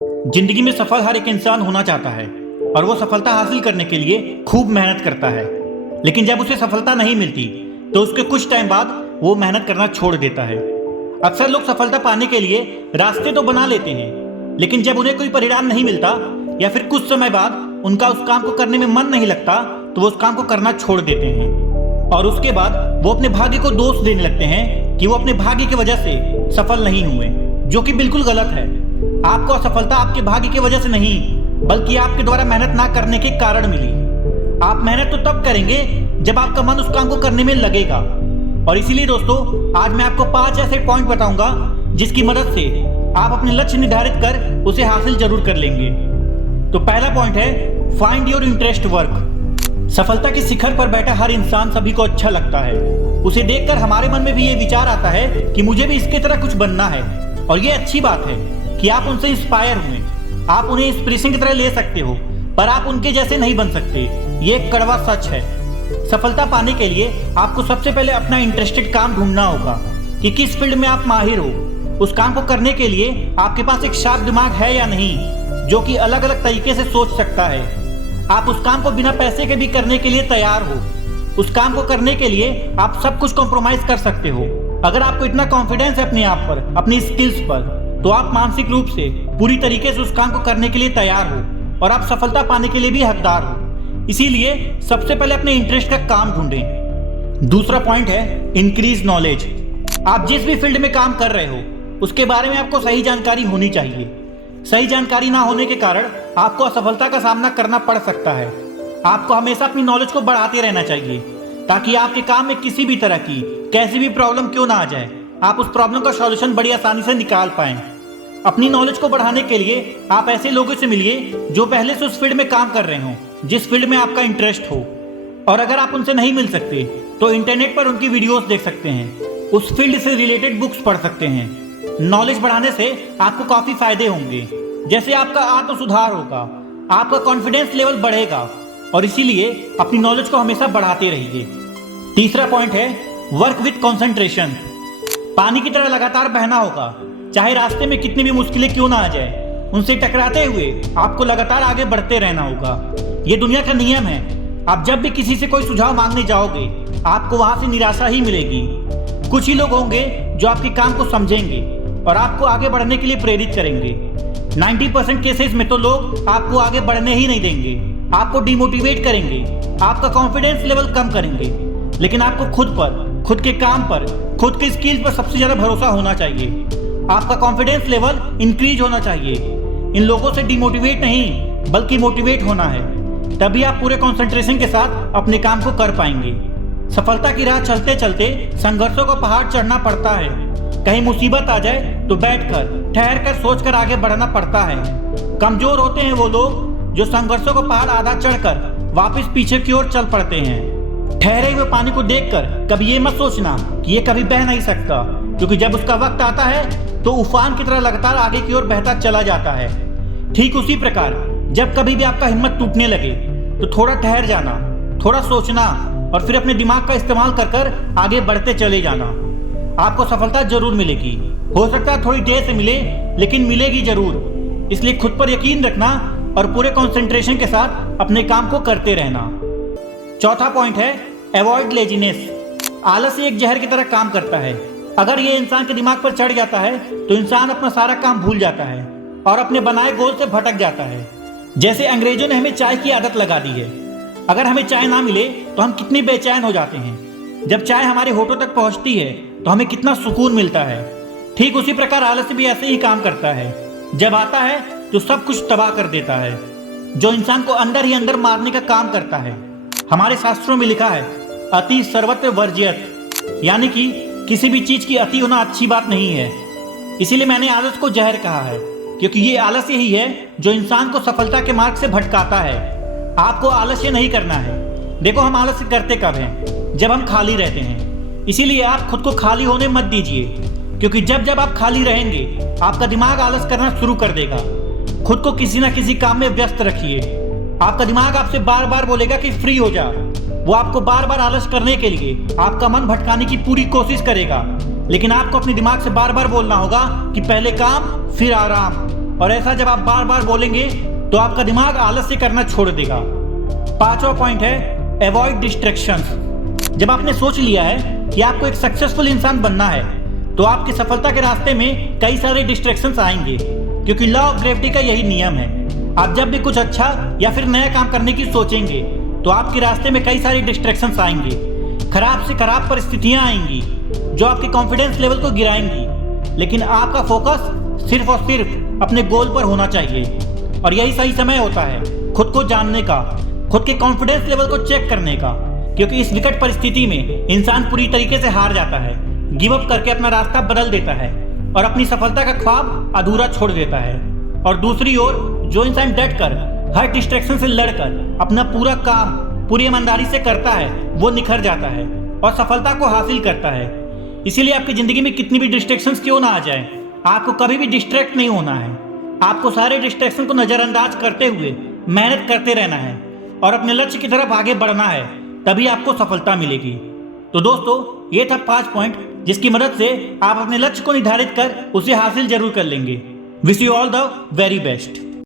जिंदगी में सफल हर एक इंसान होना चाहता है और वो सफलता हासिल करने के लिए खूब मेहनत करता है। लेकिन जब उसे सफलता नहीं मिलती तो उसके कुछ टाइम बाद वो मेहनत करना छोड़ देता है। अक्सर लोग सफलता पाने के लिए रास्ते तो बना लेते हैं, लेकिन जब उन्हें कोई परिणाम नहीं मिलता या फिर कुछ समय बाद उनका उस काम को करने में मन नहीं लगता तो वो उस काम को करना छोड़ देते हैं और उसके बाद वो अपने भाग्य को दोष देने लगते हैं कि वो अपने भाग्य की वजह से सफल नहीं हुए, जो कि बिल्कुल गलत है। आपको असफलता आपके भाग्य की वजह से नहीं बल्कि आपके द्वारा मेहनत ना करने के कारण मिली। आप मेहनत तो तब करेंगे जब आपका मन उस काम को करने में लगेगा। और इसीलिए दोस्तों, आज मैं आपको 5 ऐसे पॉइंट बताऊंगा जिसकी मदद से आप अपने लक्ष्य निर्धारित कर उसे हासिल जरूर कर लेंगे। तो पहला पॉइंट है, फाइंड योर इंटरेस्ट वर्क। सफलता के शिखर पर बैठा हर इंसान सभी को अच्छा लगता है। उसे देखकर हमारे मन में भी ये विचार आता है कि मुझे भी इसके तरह कुछ बनना है। और ये अच्छी बात है कि आप उनसे इंस्पायर हुए, आप उन्हें इंस्पिरेशन की तरह ले सकते हो, पर आप उनके जैसे नहीं बन सकते। ये एक कड़वा सच है। सफलता पाने के लिए आपको सबसे पहले अपना इंटरेस्टेड काम ढूंढना होगा कि किस फील्ड में आप माहिर हो। उस काम को करने के लिए आपके पास एक शार्प दिमाग है या नहीं, जो कि अलग अलग तरीके से सोच सकता है। आप उस काम को बिना पैसे के भी करने के लिए तैयार हो। उस काम को करने के लिए आप सब कुछ कॉम्प्रोमाइज कर सकते हो। अगर आपको इतना कॉन्फिडेंस है अपने आप पर, अपनी स्किल्स पर, तो आप मानसिक रूप से पूरी तरीके से उस काम को करने के लिए तैयार हो और आप सफलता पाने के लिए भी हकदार हो। इसीलिए सबसे पहले अपने इंटरेस्ट का काम ढूंढें। दूसरा पॉइंट है, इंक्रीज नॉलेज। आप जिस भी फील्ड में काम कर रहे हो उसके बारे में आपको सही जानकारी होनी चाहिए। सही जानकारी ना होने के कारण आपको असफलता का सामना करना पड़ सकता है। आपको हमेशा अपनी नॉलेज को बढ़ाते रहना चाहिए ताकि आपके काम में किसी भी तरह की कैसी भी प्रॉब्लम क्यों ना आ जाए, आप उस प्रॉब्लम का सॉल्यूशन बड़ी आसानी से निकाल पाएं। अपनी नॉलेज को बढ़ाने के लिए आप ऐसे लोगों से मिलिए जो पहले से उस फील्ड में काम कर रहे हों, जिस फील्ड में आपका इंटरेस्ट हो। और अगर आप उनसे नहीं मिल सकते तो इंटरनेट पर उनकी वीडियोस देख सकते हैं, उस फील्ड से रिलेटेड बुक्स पढ़ सकते हैं। नॉलेज बढ़ाने से आपको काफी फायदे होंगे, जैसे आपका आत्म सुधार होगा, आपका कॉन्फिडेंस लेवल बढ़ेगा और इसीलिए अपनी नॉलेज को हमेशा बढ़ाते रहिए। तीसरा पॉइंट है, वर्क विथ कॉन्सेंट्रेशन। पानी की तरह लगातार बहना होगा, चाहे रास्ते में कितनी भी मुश्किलें क्यों ना आ जाए, उनसे टकराते हुए आपको लगातार आगे बढ़ते रहना होगा। ये दुनिया का नियम है। आप जब भी किसी से कोई सुझाव मांगने जाओगे आपको वहां से निराशा ही मिलेगी। कुछ ही लोग होंगे जो आपके काम को समझेंगे और आपको आगे बढ़ने के लिए प्रेरित करेंगे। 90% केसेस में तो लोग आपको आगे बढ़ने ही नहीं देंगे, आपको डिमोटिवेट करेंगे, आपका कॉन्फिडेंस लेवल कम करेंगे। लेकिन आपको खुद पर, खुद के काम पर, खुद के स्किल्स पर सबसे ज्यादा भरोसा होना चाहिए। आपका कॉन्फिडेंस लेवल इंक्रीज होना चाहिए। इन लोगों से डिमोटिवेट नहीं बल्कि मोटिवेट होना है, तभी आप पूरे कंसंट्रेशन के साथ अपने काम को कर पाएंगे। सफलता की राह चलते चलते संघर्षों का पहाड़ चढ़ना पड़ता है। कहीं मुसीबत आ जाए तो बैठकर, ठहर कर, सोच कर आगे बढ़ना पड़ता है। कमजोर होते हैं वो लोग जो संघर्षों का पहाड़ आधा चढ़कर वापस पीछे की ओर चल पड़ते हैं। ठहरे हुए पानी को देखकर कभी ये मत सोचना कि ये कभी बह नहीं सकता, क्योंकि जब उसका वक्त आता है तो उफान की तरह लगातार आगे की ओर बहता चला जाता है। ठीक उसी प्रकार जब कभी भी आपका हिम्मत टूटने लगे तो थोड़ा ठहर जाना, थोड़ा सोचना और फिर अपने दिमाग का इस्तेमाल कर कर आगे बढ़ते चले जाना। आपको सफलता जरूर मिलेगी। हो सकता है थोड़ी देर से मिले, लेकिन मिलेगी जरूर। इसलिए खुद पर यकीन रखना और पूरे कंसंट्रेशन के साथ अपने काम को करते रहना। चौथा पॉइंट है, अवॉइड लेजीनेस। आलस एक जहर की तरह काम करता है। अगर ये इंसान के दिमाग पर चढ़ जाता है तो इंसान अपना सारा काम भूल जाता है और अपने बनाए गोल से भटक जाता है। जैसे अंग्रेजों ने हमें चाय की आदत लगा दी है। अगर हमें चाय ना मिले तो हम कितने बेचैन हो जाते हैं। जब चाय हमारे होठों तक पहुंचती है तो हमें कितना सुकून मिलता है। ठीक उसी प्रकार आलस भी ऐसे ही काम करता है। जब आता है तो सब कुछ तबाह कर देता है, जो इंसान को अंदर ही अंदर मारने का काम करता है। हमारे शास्त्रों में लिखा है, अति सर्वत्र वर्ज्यत, यानी कि किसी भी चीज की अति होना अच्छी बात नहीं है। इसीलिए मैंने आलस को जहर कहा है, क्योंकि ये आलस्य ही है जो इंसान को सफलता के मार्ग से भटकाता है। आपको आलस्य नहीं करना है। देखो, हम आलस्य करते कब हैं? जब हम खाली रहते हैं। इसीलिए आप खुद को खाली होने मत दीजिए, क्योंकि जब जब आप खाली रहेंगे आपका दिमाग आलस करना शुरू कर देगा। खुद को किसी ना किसी काम में व्यस्त रखिए। आपका दिमाग आपसे बार बार बोलेगा कि फ्री हो जा। वो आपको बार बार आलस करने के लिए आपका मन भटकाने की पूरी कोशिश करेगा, लेकिन आपको अपने दिमाग से बार बार बोलना होगा कि पहले काम फिर आराम। और ऐसा जब आप बार बार बोलेंगे तो आपका दिमाग आलस्य करना छोड़ देगा। 5वां पॉइंट है अवॉइड डिस्ट्रैक्शंस। जब आपने सोच लिया है कि आपको एक सक्सेसफुल इंसान बनना है तो आपकी सफलता के रास्ते में कई सारे डिस्ट्रैक्शंस आएंगे, क्योंकि लॉ ऑफ ग्रेविटी का यही नियम है। आप जब भी कुछ अच्छा या फिर नया काम करने की सोचेंगे तो आपके रास्ते में कई सारे डिस्ट्रैक्शंस आएंगे, खराब से खराब परिस्थितियां आएंगी जो आपके कॉन्फिडेंस लेवल को गिराएंगी। लेकिन आपका फोकस सिर्फ और सिर्फ अपने गोल पर होना चाहिए, और यही सही समय होता है खुद को जानने का, खुद के कॉन्फिडेंस लेवल को चेक करने का, क्योंकि इस विकट परिस्थिति में इंसान पूरी तरीके से हार जाता है, गिव अप करके अपना रास्ता बदल देता है और अपनी सफलता का ख्वाब अधूरा छोड़ देता है। और दूसरी ओर जो इंसान डटकर हर डिस्ट्रैक्शन से लड़कर अपना पूरा काम पूरी ईमानदारी से करता है वो निखर जाता है और सफलता को हासिल करता है। इसीलिए आपकी जिंदगी में कितनी भी डिस्ट्रैक्शंस क्यों ना आ जाए, आपको कभी भी डिस्ट्रैक्ट नहीं होना है। आपको सारे डिस्ट्रैक्शन को नजरअंदाज करते हुए मेहनत करते रहना है और अपने लक्ष्य की तरफ आगे बढ़ना है, तभी आपको सफलता मिलेगी। तो दोस्तों, ये था 5 पॉइंट जिसकी मदद से आप अपने लक्ष्य को निर्धारित कर उसे हासिल जरूर कर लेंगे। Wish you all the very best.